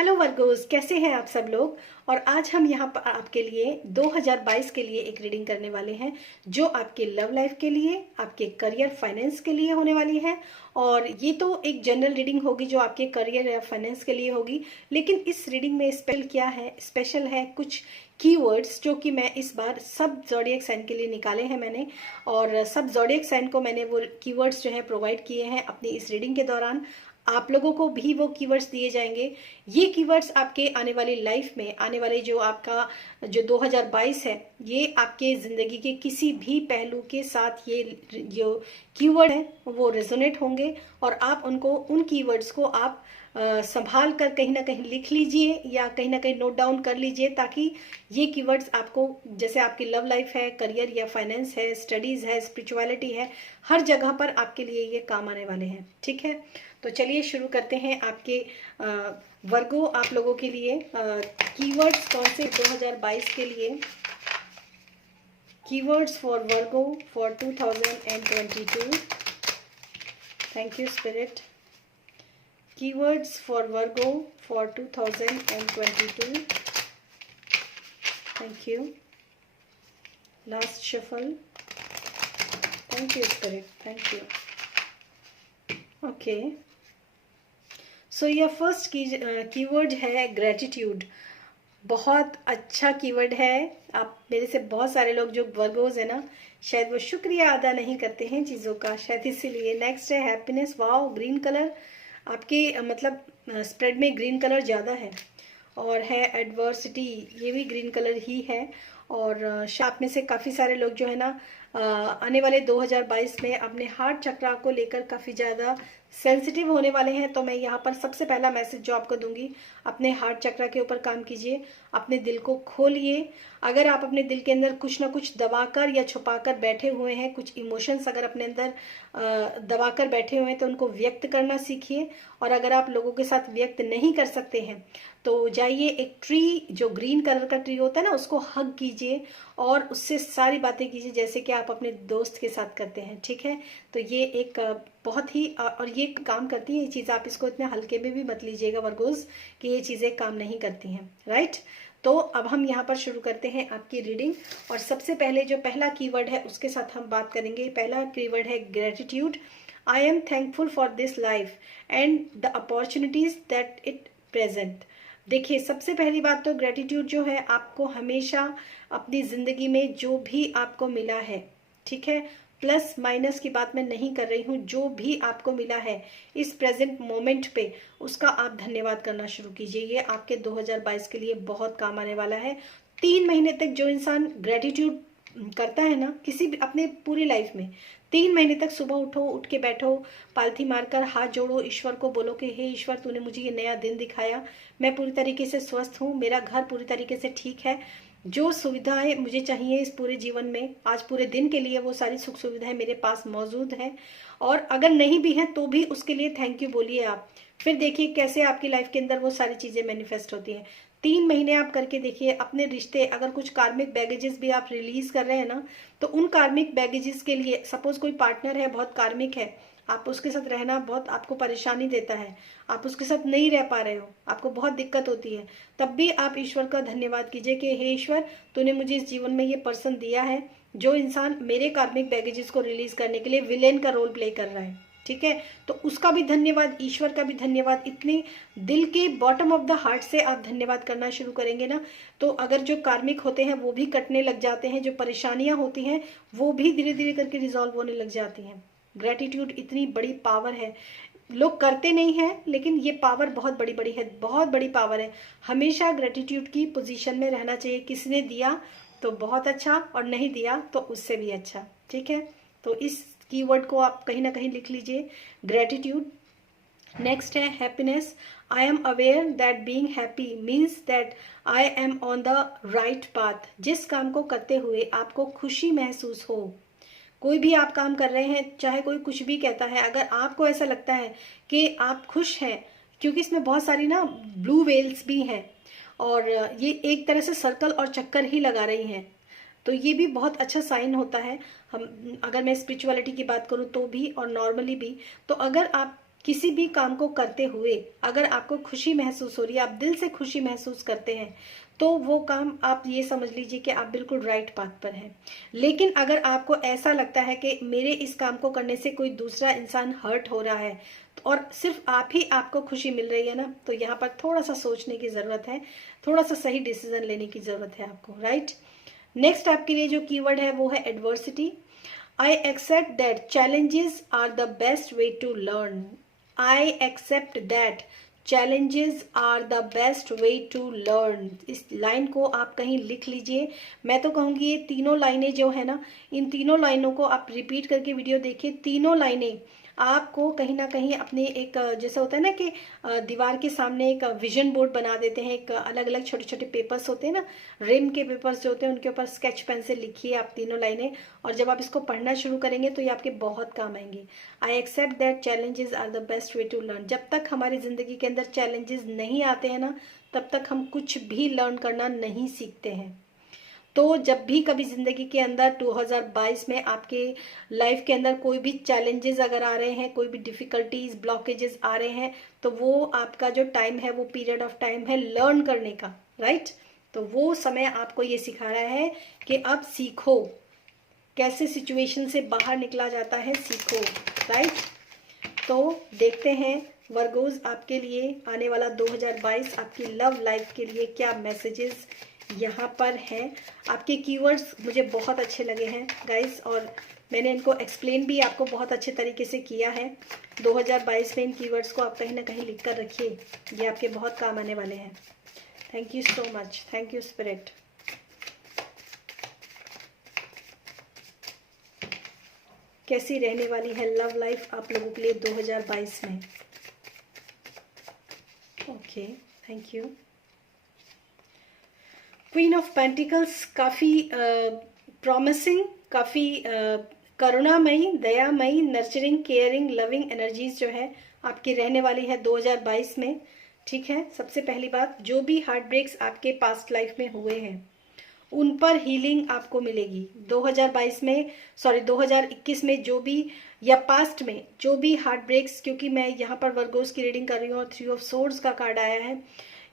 Hello Virgo's, कैसे हैं आप सब लोग। और आज हम यहाँ पर आपके लिए 2022 के लिए एक रीडिंग करने वाले हैं जो आपके लव लाइफ के लिए, आपके करियर फाइनेंस के लिए होने वाली है। और ये तो एक जनरल रीडिंग होगी जो आपके करियर या फाइनेंस के लिए होगी, लेकिन इस रीडिंग में स्पेशल क्या है, स्पेशल है कुछ कीवर्ड्स जो कि मैं इस बार सब ज़ोडिएक साइन के लिए निकाले हैं मैंने। और सब ज़ोडिएक साइन को मैंने वो कीवर्ड्स जो है प्रोवाइड किए हैं अपनी इस रीडिंग के दौरान। आप लोगों को भी वो कीवर्ड्स दिए जाएंगे। ये कीवर्ड्स आपके आने वाली लाइफ में, आने वाले जो आपका जो 2022 है, ये आपके ज़िंदगी के किसी भी पहलू के साथ ये जो कीवर्ड है वो रेजोनेट होंगे। और आप उनको, उन कीवर्ड्स को आप संभाल कर कहीं ना कहीं लिख लीजिए या कहीं ना कहीं नोट डाउन कर लीजिए, ताकि ये कीवर्ड्स आपको, जैसे आपकी लव लाइफ है, करियर या फाइनेंस है, स्टडीज़ है, स्पिरिचुअलिटी है, हर जगह पर आपके लिए ये काम आने वाले हैं। ठीक है, तो चलिए शुरू करते हैं। आपके वर्गो, आप लोगों के लिए कीवर्ड्स कौन से 2022 के लिए, keywords for Virgo for 2022। Thank you spirit. Keywords for Virgo for 2022। Thank you. Last shuffle. Thank you spirit, thank you. Okay, so यह फर्स्ट कीवर्ड है ग्रेटिट्यूड। बहुत अच्छा कीवर्ड है। आप मेरे से बहुत सारे लोग जो वर्गोज है ना, शायद वो शुक्रिया अदा नहीं करते हैं चीज़ों का, शायद इसीलिए। नेक्स्ट है हैप्पीनेस। वाओ, ग्रीन कलर आपके मतलब स्प्रेड में ग्रीन कलर ज़्यादा है। और है एडवर्सिटी, ये भी ग्रीन कलर ही है। और आप में से काफ़ी सारे लोग जो है ना आने वाले 2022 में अपने हार्ट चक्रा को लेकर काफ़ी ज़्यादा सेंसिटिव होने वाले हैं। तो मैं यहाँ पर सबसे पहला मैसेज जो आपको दूंगी, अपने हार्ट चक्रा के ऊपर काम कीजिए, अपने दिल को खोलिए। अगर आप अपने दिल के अंदर कुछ ना कुछ दबाकर या छुपाकर बैठे हुए हैं, कुछ इमोशंस अगर अपने अंदर दबाकर बैठे हुए हैं, तो उनको व्यक्त करना सीखिए। और अगर आप लोगों के साथ व्यक्त नहीं कर सकते हैं तो जाइए, एक ट्री जो ग्रीन कलर का ट्री होता है ना, उसको हग कीजिए और उससे सारी बातें कीजिए जैसे कि आप अपने दोस्त के साथ करते हैं। ठीक है, तो ये एक बहुत ही, और ये काम करती है ये चीज़। आप इसको इतने हल्के में भी मत लीजिएगा वर्गोज कि ये चीज़ें काम नहीं करती हैं। राइट, तो अब हम यहाँ पर शुरू करते हैं आपकी रीडिंग। और सबसे पहले जो पहला कीवर्ड है उसके साथ हम बात करेंगे। पहला कीवर्ड है gratitude. I am thankful for this life and the opportunities that it present. देखिए, सबसे पहली बात तो ग्रेटिट्यूड जो है, आपको हमेशा अपनी ज़िंदगी में जो भी आपको मिला है, ठीक है, प्लस माइनस की बात मैं नहीं कर रही हूँ, जो भी आपको मिला है इस प्रेजेंट मोमेंट पे, उसका आप धन्यवाद करना शुरू कीजिए। ये आपके 2022 के लिए बहुत काम आने वाला है। 3 महीने तक जो इंसान ग्रेटिट्यूड करता है ना, किसी भी अपने पूरी लाइफ में 3 महीने तक सुबह उठो, उठ के बैठो, पालथी मारकर हाथ जोड़ो, ईश्वर को बोलो कि हे ईश्वर, तूने मुझे ये नया दिन दिखाया, मैं पूरी तरीके से स्वस्थ हूँ, मेरा घर पूरी तरीके से ठीक है, जो सुविधाएं मुझे चाहिए इस पूरे जीवन में, आज पूरे दिन के लिए वो सारी सुख सुविधाएं मेरे पास मौजूद हैं। और अगर नहीं भी हैं तो भी उसके लिए थैंक यू बोलिए आप। फिर देखिए कैसे आपकी लाइफ के अंदर वो सारी चीज़ें मैनिफेस्ट होती हैं। 3 महीने आप करके देखिए। अपने रिश्ते, अगर कुछ कार्मिक बैगेजेस भी आप रिलीज कर रहे हैं ना, तो उन कार्मिक बैगेजेस के लिए, सपोज कोई पार्टनर है बहुत कार्मिक है, आप उसके साथ रहना बहुत आपको परेशानी देता है, आप उसके साथ नहीं रह पा रहे हो, आपको बहुत दिक्कत होती है, तब भी आप ईश्वर का धन्यवाद कीजिए कि हे ईश्वर, तूने मुझे इस जीवन में ये पर्सन दिया है जो इंसान मेरे कार्मिक बैगेजेस को रिलीज करने के लिए विलेन का रोल प्ले कर रहा है। ठीक है, तो उसका भी धन्यवाद, ईश्वर का भी धन्यवाद। इतने दिल के बॉटम ऑफ द हार्ट से आप धन्यवाद करना शुरू करेंगे ना, तो अगर जो कार्मिक होते हैं वो भी कटने लग जाते हैं, जो परेशानियां होती हैं वो भी धीरे धीरे करके रिजॉल्व होने लग जाती हैं। ग्रेटिट्यूड इतनी बड़ी पावर है, लोग करते नहीं हैं, लेकिन ये पावर बहुत बड़ी बड़ी है, बहुत बड़ी पावर है। हमेशा ग्रेटिट्यूड की पोजीशन में रहना चाहिए। किसी ने दिया तो बहुत अच्छा, और नहीं दिया तो उससे भी अच्छा। ठीक है, तो इस कीवर्ड को आप कहीं ना कहीं लिख लीजिए, ग्रेटिट्यूड। नेक्स्ट है happiness. I am aware that being happy means that I am on the right path. जिस काम को करते हुए आपको खुशी महसूस हो, कोई भी आप काम कर रहे हैं, चाहे कोई कुछ भी कहता है, अगर आपको ऐसा लगता है कि आप खुश हैं, क्योंकि इसमें बहुत सारी ना ब्लू वेल्स भी हैं और ये एक तरह से सर्कल और चक्कर ही लगा रही हैं, तो ये भी बहुत अच्छा साइन होता है। हम, अगर मैं स्पिरिचुअलिटी की बात करूँ तो भी और नॉर्मली भी, तो अगर आप किसी भी काम को करते हुए अगर आपको खुशी महसूस हो रही है, आप दिल से खुशी महसूस करते हैं, तो वो काम आप ये समझ लीजिए कि आप बिल्कुल राइट पाथ पर हैं। लेकिन अगर आपको ऐसा लगता है कि मेरे इस काम को करने से कोई दूसरा इंसान हर्ट हो रहा है और सिर्फ आप ही आपको खुशी मिल रही है ना, तो यहाँ पर थोड़ा सा सोचने की ज़रूरत है, थोड़ा सा सही डिसीजन लेने की ज़रूरत है आपको, राइट। नेक्स्ट आपके लिए जो कीवर्ड है वो है adversity. I accept that challenges are the best way to learn. I accept that challenges are the best way to learn. इस लाइन को आप कहीं लिख लीजिए। मैं तो कहूँगी ये तीनों लाइनें जो है ना, इन तीनों लाइनों को आप रिपीट करके वीडियो देखिए। तीनों लाइनें आपको कहीं ना कहीं अपने एक, जैसे होता है ना कि दीवार के सामने एक विजन बोर्ड बना देते हैं, एक अलग अलग छोटे छोटे पेपर्स होते हैं ना, रिम के पेपर्स जो होते हैं, उनके ऊपर स्केच पेन से लिखिए आप तीनों लाइनें, और जब आप इसको पढ़ना शुरू करेंगे तो ये आपके बहुत काम आएंगे। I accept that challenges are the best way to learn. जब तक हमारी जिंदगी के अंदर चैलेंजेस नहीं आते हैं ना, तब तक हम कुछ भी लर्न करना नहीं सीखते हैं। तो जब भी कभी ज़िंदगी के अंदर 2022 में आपके लाइफ के अंदर कोई भी चैलेंजेस अगर आ रहे हैं, कोई भी डिफ़िकल्टीज ब्लॉकेजेस आ रहे हैं, तो वो आपका जो टाइम है, वो पीरियड ऑफ टाइम है लर्न करने का, राइट। तो वो समय आपको ये सिखा रहा है कि अब सीखो, कैसे सिचुएशन से बाहर निकला जाता है, सीखो, राइट। तो देखते हैं वर्गोज आपके लिए आने वाला 2022 आपकी लव लाइफ के लिए क्या मैसेजेस यहाँ पर हैं। आपके कीवर्ड्स मुझे बहुत अच्छे लगे हैं गाइस, और मैंने इनको एक्सप्लेन भी आपको बहुत अच्छे तरीके से किया है। 2022 में इन कीवर्ड्स को आप कहीं ना कहीं लिख कर रखिए, ये आपके बहुत काम आने वाले हैं। Thank you so much, thank you spirit. कैसी रहने वाली है लव लाइफ आप लोगों के लिए 2022 में? Okay, thank you. Queen of pentacles काफ़ी प्रॉमिसिंग, काफ़ी करुणामयी, दयामयी, नर्चरिंग, केयरिंग, लविंग एनर्जीज जो है आपकी रहने वाली है 2022 में। ठीक है, सबसे पहली बात, जो भी हार्ट ब्रेक्स आपके पास्ट लाइफ में हुए हैं उन पर हीलिंग आपको मिलेगी 2022 में, सॉरी 2021 में, जो भी या पास्ट में जो भी हार्ट ब्रेक्स, क्योंकि मैं यहाँ पर वर्गोस की रीडिंग कर रही हूँ और 3 ऑफ सोर्ड्स का कार्ड आया है।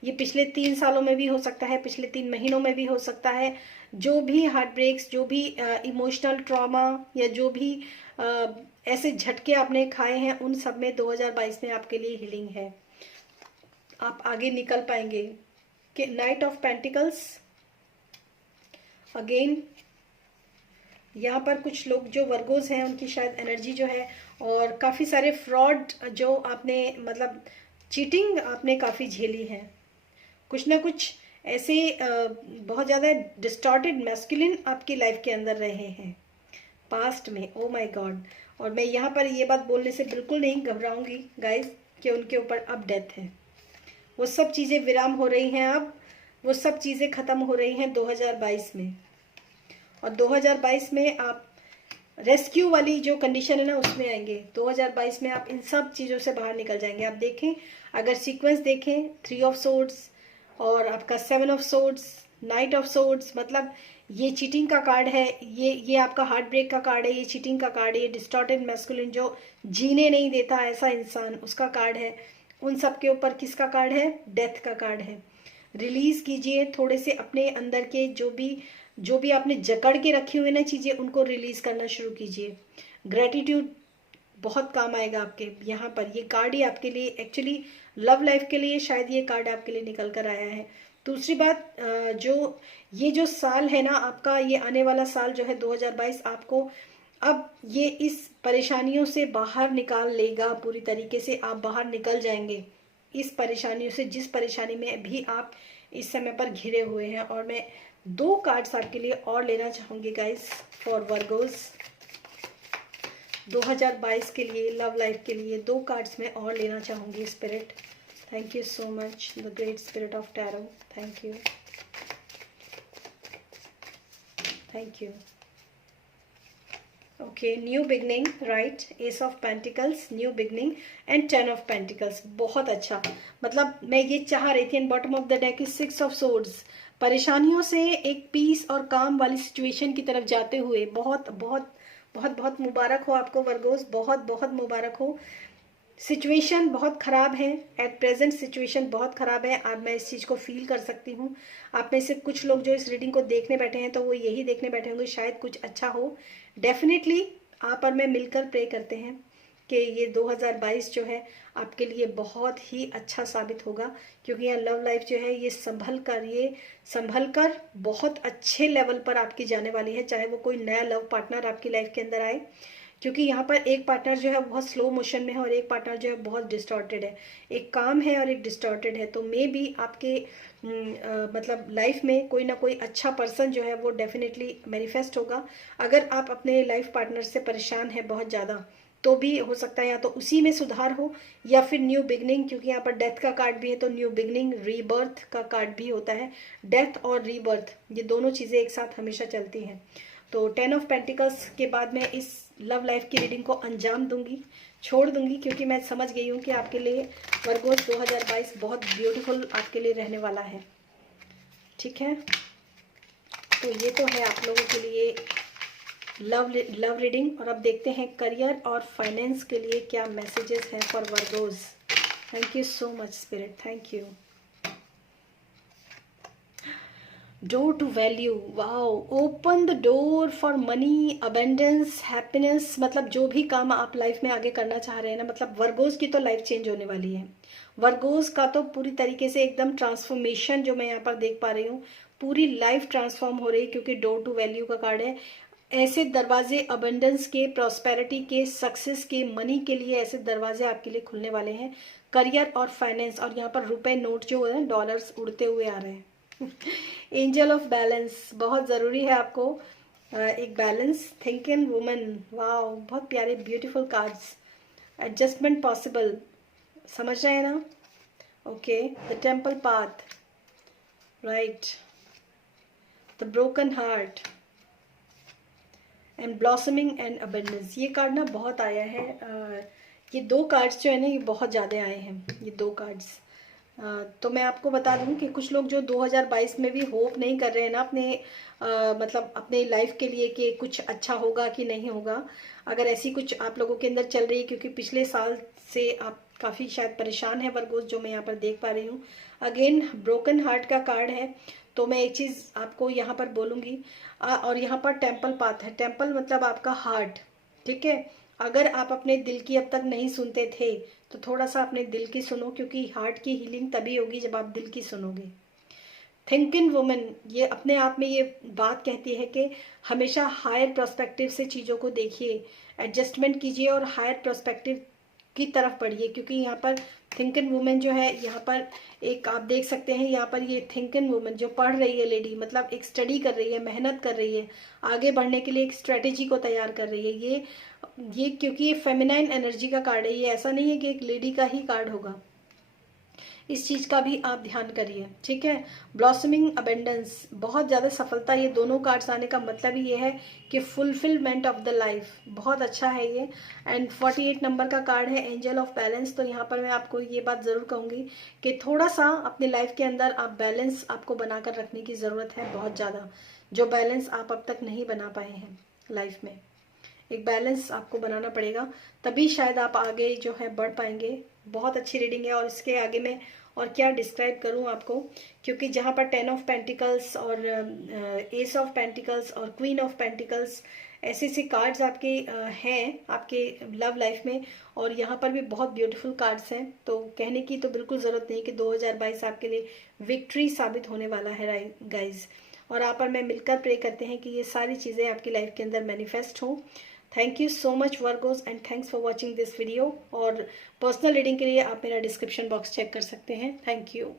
ये पिछले 3 सालों में भी हो सकता है, पिछले 3 महीनों में भी हो सकता है। जो भी हार्ट ब्रेक्स, जो भी इमोशनल ट्रॉमा या जो भी ऐसे झटके आपने खाए हैं, उन सब में 2022 में आपके लिए हीलिंग है। आप आगे निकल पाएंगे। कि नाइट ऑफ पेंटिकल्स अगेन, यहाँ पर कुछ लोग जो वर्गोज हैं उनकी शायद एनर्जी जो है, और काफ़ी सारे फ्रॉड जो आपने, मतलब चीटिंग आपने काफ़ी झेली है, कुछ ना कुछ ऐसे बहुत ज़्यादा डिस्टॉर्टेड मैस्कुलिन आपकी लाइफ के अंदर रहे हैं पास्ट में। Oh my God. और मैं यहाँ पर ये बात बोलने से बिल्कुल नहीं घबराऊंगी गाइस कि उनके ऊपर अब डेथ है। वो सब चीज़ें विराम हो रही हैं, अब वो सब चीज़ें ख़त्म हो रही हैं 2022 में। और 2022 में आप रेस्क्यू वाली जो कंडीशन है ना, उसमें आएंगे। 2022 में आप इन सब चीज़ों से बाहर निकल जाएंगे। आप देखें, अगर सीक्वेंस देखें, 3 ऑफ सोर्ड्स और आपका 7 of swords, night of swords, मतलब ये चीटिंग का कार्ड है, ये आपका हार्ट ब्रेक का कार्ड है, ये चीटिंग का कार्ड है, ये डिस्टॉर्टेड मैस्कुलिन जो जीने नहीं देता ऐसा इंसान, उसका कार्ड है। उन सब के ऊपर किसका कार्ड है? डेथ का कार्ड है। रिलीज कीजिए थोड़े से अपने अंदर के जो भी आपने जकड़ के रखी हुई ना चीज़ें, उनको रिलीज करना शुरू कीजिए। ग्रेटिट्यूड बहुत काम आएगा आपके। यहाँ पर ये कार्ड ही आपके लिए, एक्चुअली लव लाइफ के लिए शायद ये कार्ड आपके लिए निकल कर आया है। दूसरी बात, जो साल है ना आपका, ये आने वाला साल जो है 2022, आपको अब ये इस परेशानियों से बाहर निकाल लेगा पूरी तरीके से। आप बाहर निकल जाएंगे इस परेशानियों से, जिस परेशानी में भी आप इस समय पर घिरे हुए हैं। और मैं 2 कार्ड्स आपके लिए और लेना चाहूँगी गाइस फॉर वर्गोज 2022 के लिए, लव लाइफ के लिए 2 कार्ड्स मैं और लेना चाहूँगी spirit. Thank you so much the great spirit of tarot, thank you, thank you. Okay, new beginning, right, S of pentacles, new beginning and 10 of pentacles. बहुत अच्छा, मतलब मैं ये चाह रही थी। And bottom of the deck is 6 of swords. परेशानियों से एक पीस और काम वाली सिचुएशन की तरफ जाते हुए बहुत बहुत बहुत बहुत मुबारक हो आपको वर्गोस, बहुत बहुत मुबारक हो। सिचुएशन बहुत ख़राब है, एट प्रेजेंट सिचुएशन बहुत ख़राब है। अब मैं इस चीज़ को फील कर सकती हूँ। आप में से कुछ लोग जो इस रीडिंग को देखने बैठे हैं तो वो यही देखने बैठे होंगे शायद कुछ अच्छा हो। डेफिनेटली आप और मैं मिलकर प्रे करते हैं कि ये 2022 जो है आपके लिए बहुत ही अच्छा साबित होगा, क्योंकि यह लव लाइफ जो है ये संभल कर बहुत अच्छे लेवल पर आपकी जाने वाली है। चाहे वो कोई नया लव पार्टनर आपकी लाइफ के अंदर आए, क्योंकि यहाँ पर एक पार्टनर जो है बहुत स्लो मोशन में है और एक पार्टनर जो है बहुत डिस्टॉर्टेड है। एक काम है और एक डिस्टॉर्टेड है। तो मे बी आपके मतलब लाइफ में कोई ना कोई अच्छा पर्सन जो है वो डेफिनेटली मैनिफेस्ट होगा। अगर आप अपने लाइफ पार्टनर से परेशान हैं बहुत ज़्यादा, तो भी हो सकता है या तो उसी में सुधार हो या फिर न्यू बिगनिंग, क्योंकि यहाँ पर डेथ का कार्ड भी है तो न्यू बिगनिंग रीबर्थ का कार्ड भी होता है। डेथ और रीबर्थ ये दोनों चीज़ें एक साथ हमेशा चलती हैं। तो 10 ऑफ पेंटिकल्स के बाद मैं इस लव लाइफ की रीडिंग को अंजाम दूंगी, छोड़ दूंगी, क्योंकि मैं समझ गई हूँ कि आपके लिए वर्गोस 2022 बहुत ब्यूटीफुल आपके लिए रहने वाला है। ठीक है, तो ये तो है आप लोगों के लिए लव रीडिंग। और अब देखते हैं करियर और फाइनेंस के लिए क्या मैसेजेस हैं for Virgos. Thank you so much spirit, thank you. Door to value, wow, open the door for money, abundance, happiness. मतलब जो भी काम आप लाइफ में आगे करना चाह रहे हैं ना, मतलब वर्गोस की तो लाइफ चेंज होने वाली है। वर्गोस का तो पूरी तरीके से एकदम ट्रांसफॉर्मेशन जो मैं यहाँ पर देख पा रही हूँ, पूरी लाइफ ट्रांसफॉर्म हो रही है, क्योंकि डोर टू वैल्यू का कार्ड है। ऐसे दरवाजे अबेंडेंस के, प्रॉस्पेरिटी के, सक्सेस के, मनी के लिए ऐसे दरवाजे आपके लिए खुलने वाले हैं। करियर और फाइनेंस, और यहाँ पर रुपए नोट जो है डॉलर्स उड़ते हुए आ रहे हैं। एंजल ऑफ बैलेंस बहुत ज़रूरी है आपको, एक बैलेंस। थिंकिंग वुमन, वाओ, बहुत प्यारे ब्यूटीफुल कार्ड्स। एडजस्टमेंट पॉसिबल, समझ रहे हैं ना? Okay, the temple path, right, the broken heart and blossoming and abundance. ये कार्ड ना बहुत आया है। ये दो कार्ड्स जो है ना ये बहुत ज़्यादा आए हैं, ये दो कार्ड्स। तो मैं आपको बता दूं कि कुछ लोग जो 2022 में भी होप नहीं कर रहे हैं ना अपने मतलब अपने लाइफ के लिए कि कुछ अच्छा होगा कि नहीं होगा, अगर ऐसी कुछ आप लोगों के अंदर चल रही है, क्योंकि पिछले साल से आप काफ़ी शायद परेशान है वर्गोस, जो मैं यहाँ पर देख पा रही हूँ। अगेन ब्रोकन हार्ट का कार्ड है। तो मैं एक चीज़ आपको यहाँ पर बोलूँगी, और यहाँ पर टेम्पल पाथ है। टेम्पल मतलब आपका हार्ट, ठीक है। अगर आप अपने दिल की अब तक नहीं सुनते थे तो थोड़ा सा अपने दिल की सुनो, क्योंकि हार्ट की हीलिंग तभी होगी जब आप दिल की सुनोगे। थिंकिंग वुमन, ये अपने आप में ये बात कहती है कि हमेशा हायर पर्सपेक्टिव से चीज़ों को देखिए, एडजस्टमेंट कीजिए और हायर पर्सपेक्टिव की तरफ बढ़िए। क्योंकि यहाँ पर थिंकिंग वुमेन जो है, यहाँ पर एक आप देख सकते हैं, यहाँ पर ये थिंकिंग वुमेन जो पढ़ रही है लेडी, मतलब एक स्टडी कर रही है, मेहनत कर रही है, आगे बढ़ने के लिए एक स्ट्रेटेजी को तैयार कर रही है। ये क्योंकि ये फेमिनाइन एनर्जी का कार्ड है, ये ऐसा नहीं है कि एक लेडी का ही कार्ड होगा। इस चीज का भी आप ध्यान करिए, ठीक है। ब्लॉसमिंग, अबेंडेंस, बहुत ज़्यादा सफलता, ये दोनों कार्ड्स आने का मतलब ही ये है कि फुलफिलमेंट ऑफ द लाइफ, बहुत अच्छा है ये। एंड 48 नंबर का कार्ड है एंजल ऑफ बैलेंस। तो यहाँ पर मैं आपको ये बात ज़रूर कहूँगी कि थोड़ा सा अपने लाइफ के अंदर आप बैलेंस आपको बनाकर रखने की ज़रूरत है, बहुत ज़्यादा, जो बैलेंस आप अब तक नहीं बना पाए हैं लाइफ में। एक बैलेंस आपको बनाना पड़ेगा, तभी शायद आप आगे जो है बढ़ पाएंगे। बहुत अच्छी रीडिंग है, और इसके आगे मैं और क्या डिस्क्राइब करूं आपको, क्योंकि जहां पर 10 ऑफ पेंटिकल्स और एस ऑफ पेंटिकल्स और क्वीन ऑफ पेंटिकल्स ऐसे ऐसे कार्ड्स आपके हैं आपके लव लाइफ में, और यहाँ पर भी बहुत ब्यूटीफुल कार्ड्स हैं। तो कहने की तो बिल्कुल ज़रूरत नहीं कि 2022 आपके लिए विक्ट्री साबित होने वाला है गाइज। और आप और मैं मिलकर प्रे करते हैं कि ये सारी चीज़ें आपकी लाइफ के अंदर मैनिफेस्ट हों। Thank you so much Virgo's, and thanks for watching this video. और पर्सनल रीडिंग के लिए आप मेरा डिस्क्रिप्शन बॉक्स चेक कर सकते हैं। Thank you.